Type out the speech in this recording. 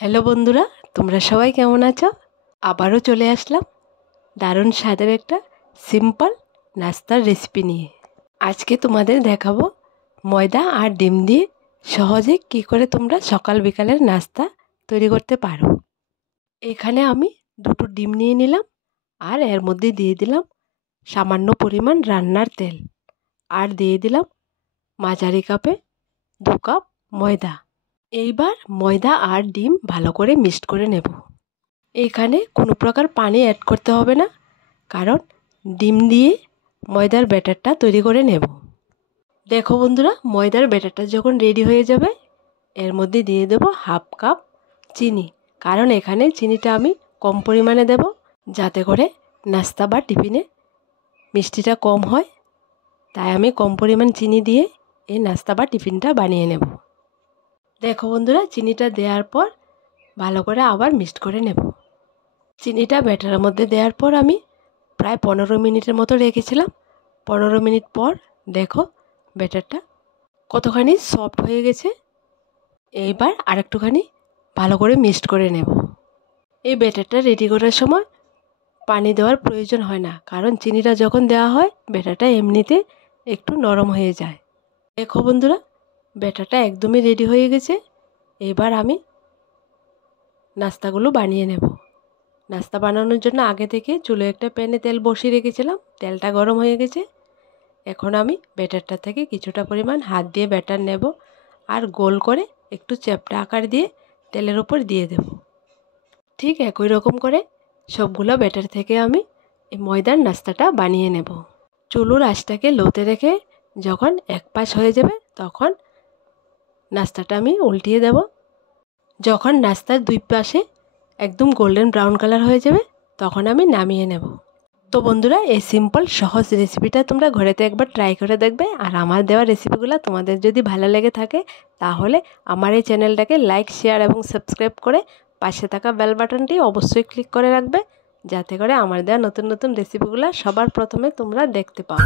Hello বন্ধুরা, তোমরা সবাই কেমন আছো? আবারও চলে আসলাম দারুণ স্বাদের একটা সিম্পল নাস্তার রেসিপি নিয়ে। আজকে তোমাদের দেখাবো ময়দা আর ডিম দিয়ে সহজে কি করে তোমরা সকাল বিকালের নাস্তা তৈরি করতে পারো। এখানে আমি দুটো ডিম নিয়ে নিলাম আর এর মধ্যে দিয়ে দিলাম সামান্য পরিমাণ রান্নার তেল আর দিয়ে দিলাম মাঝারি কাপে 2 কাপ ময়দা। এইবার ময়দা আর ডিম ভালো করে মিক্সড করে নেব। এখানে কোনো প্রকার পানি অ্যাড করতে হবে না, কারণ ডিম দিয়ে ময়দার ব্যাটারটা তৈরি করে নেব। দেখো বন্ধুরা, ময়দার ব্যাটারটা যখন রেডি হয়ে যাবে এর মধ্যে দিয়ে দেব 1/2 কাপ চিনি, কারণ এখানে চিনিটা আমি কম পরিমাণে দেব যাতে করে নাস্তা বা টিফিনে মিষ্টিটা কম হয়। তাই আমি কম পরিমাণ চিনি দিয়ে এই নাস্তা বা টিফিনটা বানিয়ে নেব। দেখো বন্ধুরা, চিনিটা দেওয়ার পর ভালো করে আবার মিক্সড করে নেব। চিনিটা ব্যাটারের মধ্যে দেওয়ার পর আমি প্রায় 15 মিনিটের মতো রেখেছিলাম। 15 মিনিট পর দেখো ব্যাটারটা কতখানি সফট হয়ে গেছে। এইবার আরেকটুখানি ভালো করে মিক্সড করে নেব। এই ব্যাটারটা রেডি করার সময় পানি দেওয়ার প্রয়োজন হয় না, কারণ চিনিটা যখন দেওয়া হয় ব্যাটারটা এমনিতে একটু নরম হয়ে যায়। দেখো বন্ধুরা, ব্যাটারটা একদমই রেডি হয়ে গেছে। এবার আমি নাস্তাগুলো বানিয়ে নেব। নাস্তা বানানোর জন্য আগে থেকে চুলো একটা প্যানে তেল বসিয়ে রেখেছিলাম। তেলটা গরম হয়ে গেছে। এখন আমি ব্যাটারটা থেকে কিছুটা পরিমাণ হাত দিয়ে ব্যাটার নেব আর গোল করে একটু চ্যাপ্টা আকার দিয়ে তেলের উপর দিয়ে দেব। ঠিক একই রকম করে সবগুলো ব্যাটার থেকে আমি এই ময়দার নাস্তাটা বানিয়ে নেব। চুলোর আঁচটাকে লোতে রেখে যখন এক পাশ হয়ে যাবে তখন নাস্তাটা আমি উল্টিয়ে দেব। যখন নাস্তার দুই পাশে একদম গোল্ডেন ব্রাউন কালার হয়ে যাবে তখন আমি নামিয়ে নেব। তো বন্ধুরা, এই সিম্পল সহজ রেসিপিটা তোমরা ঘরেতে একবার ট্রাই করে দেখবে। আর আমার দেওয়া রেসিপিগুলো তোমাদের যদি ভালো লেগে থাকে তাহলে আমার এই চ্যানেলটাকে লাইক, শেয়ার এবং সাবস্ক্রাইব করে পাশে থাকা বেল বাটনটি অবশ্যই ক্লিক করে রাখবে, যাতে করে আমার দেওয়া নতুন নতুন রেসিপিগুলো সবার প্রথমে তোমরা দেখতে পাও।